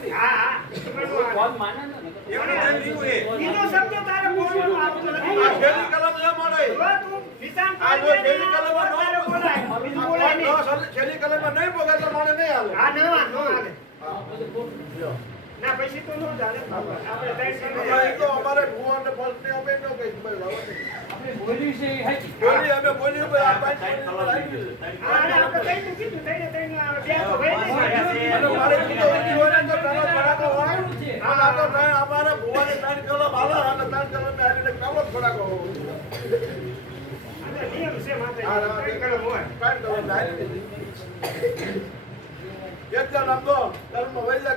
ને હા હા માને ને તો તો એમને જેમ લીધું એ. બીજો શબ્દ તારે બોલવાનું આવતું આ નથી કલમ ન મળે. જો તું નિશાન આ જો દે છેલ્લી ને તારે બોલાય બીજું બોલાય નહીં છેલ્લી- છેલ્લી નહીં બોલે તો મને નહીં હાલે. આ નવા નો હાલે આ. ના પછી તો નો ચાલે આપણે ત્રણ તો અમારે અમે ન ભાઈ લાવો ને. આપણે બોલ્યું છે હાચી. બોલી અમે બોલી ભાઈ આ પાંચ અને આપણે કઈ કીધું તઈને તઈને બે તો ભાઈ મારે કીધું હોય તો હોય ને તો તારો ફટાકો હોય.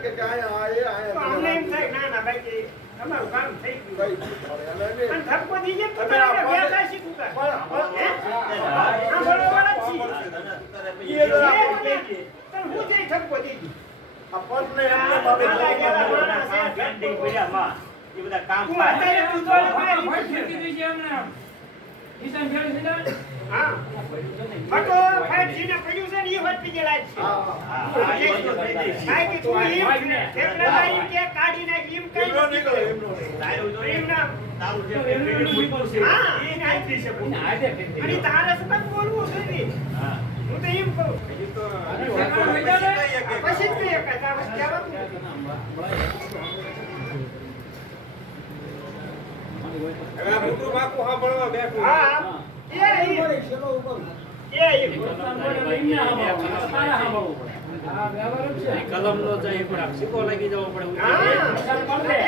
કે આયા અમને એમ થાય ના ના ભાઈ તમારું કામ થઈ ગયું. પણ ધક્કો દીજે તો તમે થાય શીખું કાંઈ. પણ- હે? પણ- આ બરોબર જ છીએ. એ જરા એ મને- પણ હું જઈ ધક્કો દીધી. આ એમને બાબે છે, પેન્ટિંગ પડ્યા માં એ બધા કામ તું અત્યારે તું તો ફેંકી દઈ હમણાં. નિશાન ફેરી છે ને? હા ફટો ફાઈટ જીને પડ્યું છે ને એ વાત બીજે લાજ છે હા. એ. કાંઈ કે તું એમ ઠેકડા એમ કે કાઢી નાખ એમ કઈ નથી નીકળે, એમનો તારું જોઈએ. એમ ના તારું જે પેન્ટિંગ છે હા. એ કાંઈથી છે એને હાથે ફેંકી અને તારે શું કામ બોલવું છે ને? હા. હું તો એમ કહું તો કઈ એક એક. પછી જ કે તારે કહેવાનું. હવે આ મોટું બાકું સાંભળવા બેઠું હા હા. એ એ એ એ એમને સાંભળવું. તારે સાંભળવું પડે. આ વ્યવહાર જ છે. કલમ નો જાય પણ સિક્કો લાગી જવો પડે?